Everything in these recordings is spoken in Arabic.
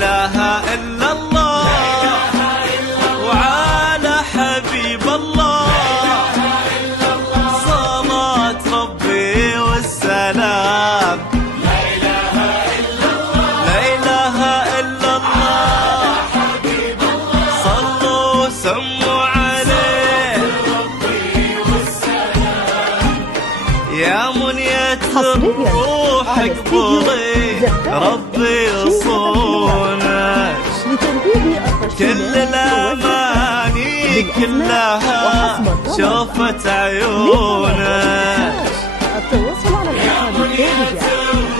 إله إلا الله وعلى حبيب الله صلاة ربي والسلام. لا إله إلا الله لا إله إلا الله حبيب الله صلوا وسموا عليه ربي والسلام. يا منية الروح اقبلي ربي يصونك كل الأماني كلها شوفت عيونك. التواصل على الأرقام التالية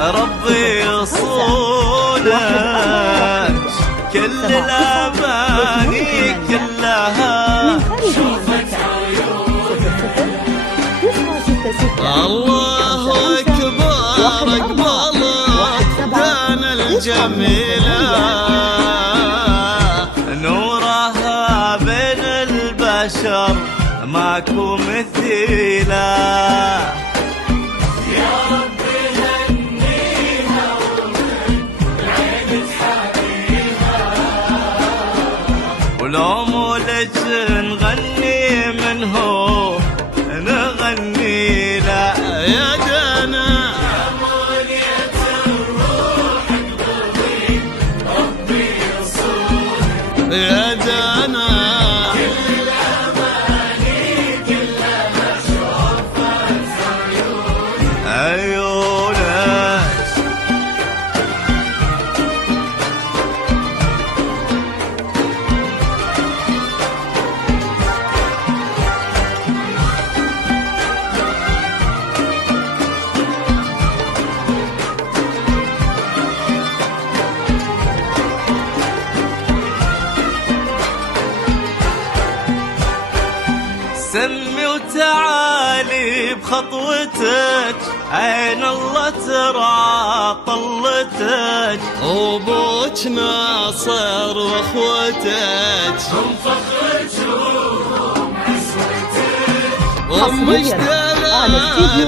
ربي يصونك كل الأماني كلها شوفت عيونك. الله أكبر اقبل دان الجميلة نورها بين البشر ماكو مثيلة. يا ربي هنيها والعين تحريها ولو مولج نغني منه نغني لا يا دانا يا منية الروح اقبلي ربي يصونك يا دانا كل الأماني كلها شوفت عيونك. سمي وتعالي بخطوتك عين الله ترى طلتك وبوك ناصر واخوتك هم فخرك ومش دلال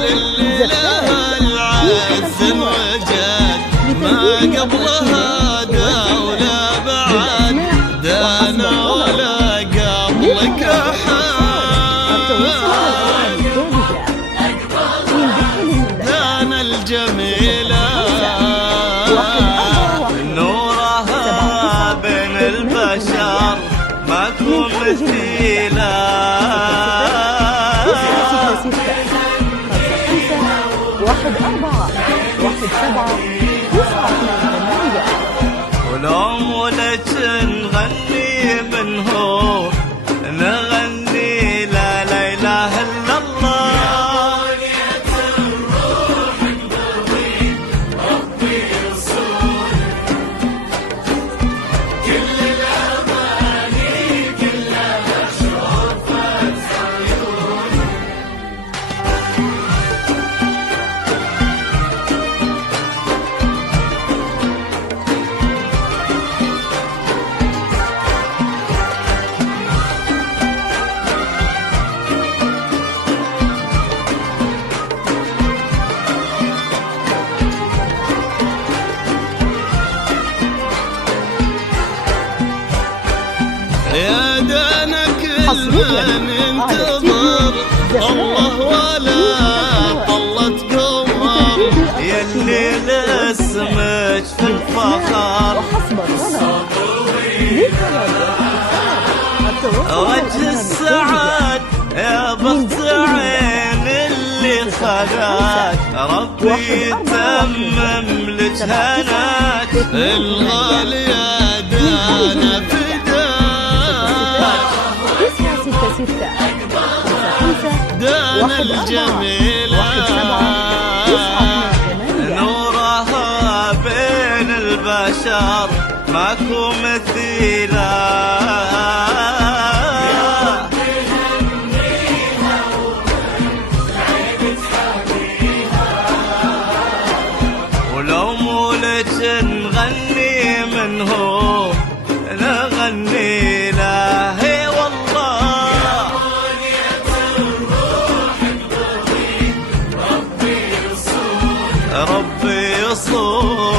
اللي لها العز وجد ما قبلها دولة بعد دانا ولا قبلك أحد. دانا الجميلة نورها بين البشر ماكو مثيلة. ولو مولج نغني منه نغني لا لا إله إلا الله. منية الروح اقبلي ربي يصونك كل الأماني كلها شوفت عيونك. يا دانا كل من ينتظر الله ولا طلت قمر يلي لاسمك في الفخر وجه السعد يا بخت عين اللي خلاك ربي يتمم لك هناك. الغالي يا دانا دانا الجميلة نورها بين البشر ماكو مثيلة. ولو مولج نغني منه نغني له والله. ربي يصون